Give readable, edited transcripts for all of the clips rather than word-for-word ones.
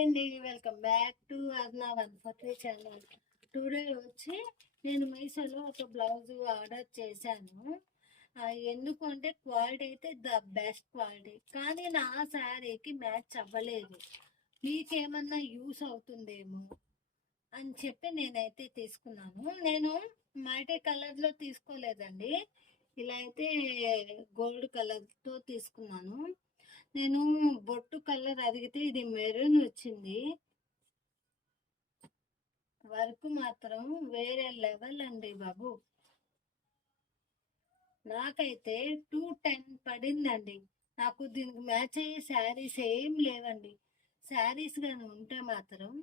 అండి. Welcome back to అర్నా 143 channel. Today వచ్చి నేను మీషోలో ఒక బ్లౌజ్ ఆర్డర్ చేశాను. ఎందుకు అంటే క్వాలిటీ అయితే ద బెస్ట్ క్వాలిటీ, కానీ నా శారీకి మ్యాచ్ అవ్వలేదు. మీకేమన్నా యూస్ అవుతుందేమో అని చెప్పి నేనైతే తీసుకున్నాను. నేను మల్టీ కలర్లో తీసుకోలేదండి, ఇలా అయితే గోల్డ్ కలర్తో తీసుకున్నాను. నేను బొట్టు కలర్ అడిగితే ఇది మెరూన్ వచ్చింది. వర్క్ మాత్రం వేరే లెవెల్ అండి బాబు. నాకైతే 210 పడిందండి. నాకు దీనికి మ్యాచ్ అయ్యే శారీస్ ఏం లేవండి. శారీస్ కానీ ఉంటే మాత్రం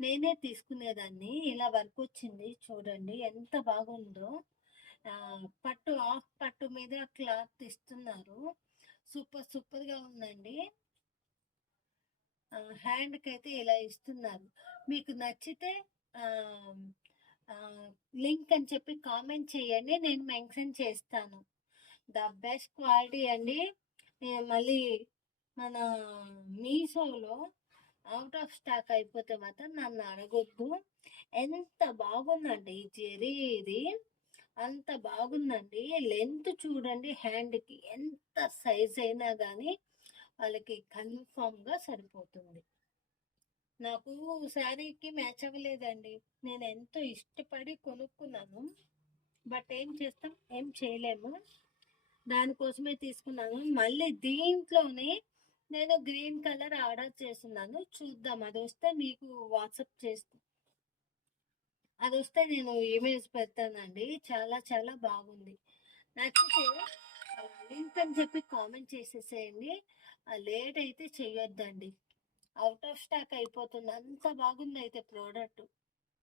నేనే తీసుకునేదాన్ని. ఇలా వర్క్ వచ్చింది చూడండి ఎంత బాగుందో. పట్టు ఆఫ్ పట్టు మీద క్లాత్ ఇస్తున్నారు. సూపర్గా ఉందండి. హ్యాండ్కి అయితే ఇలా ఇస్తున్నారు. మీకు నచ్చితే లింక్ అని చెప్పి కామెంట్ చేయండి, నేను మెన్షన్ చేస్తాను. ద బెస్ట్ క్వాలిటీ అండి. మళ్ళీ మన మీషోలో అవుట్ ఆఫ్ స్టాక్ అయిపోతే మాత్రం నన్ను అడగొద్దు. ఎంత బాగుందండి ఈ జెరీ, ఇది అంత బాగుందండి. లెంత్ చూడండి, హ్యాండ్కి ఎంత సైజ్ అయినా కానీ వాళ్ళకి కన్ఫామ్గా సరిపోతుంది. నాకు శారీకి మ్యాచ్ అవ్వలేదండి. నేను ఎంతో ఇష్టపడి కొనుక్కున్నాను, బట్ ఏం చేస్తాం, ఏం చేయలేము. దానికోసమే తీసుకున్నాను. మళ్ళీ దీంట్లోనే నేను గ్రీన్ కలర్ ఆర్డర్ చేస్తున్నాను. చూద్దాం, అది వస్తే మీకు వాట్సాప్ చేస్తాను. అది వస్తే నేను ఇమేజ్ పెడతానండి. చాలా బాగుంది. నచ్చితే లింక్ అని చెప్పి కామెంట్ చేసేసేయండి. లేట్ అయితే చెయ్యొద్దండి, అవుట్ ఆఫ్ స్టాక్ అయిపోతుంది. అంత బాగుంది అయితే ప్రోడక్ట్.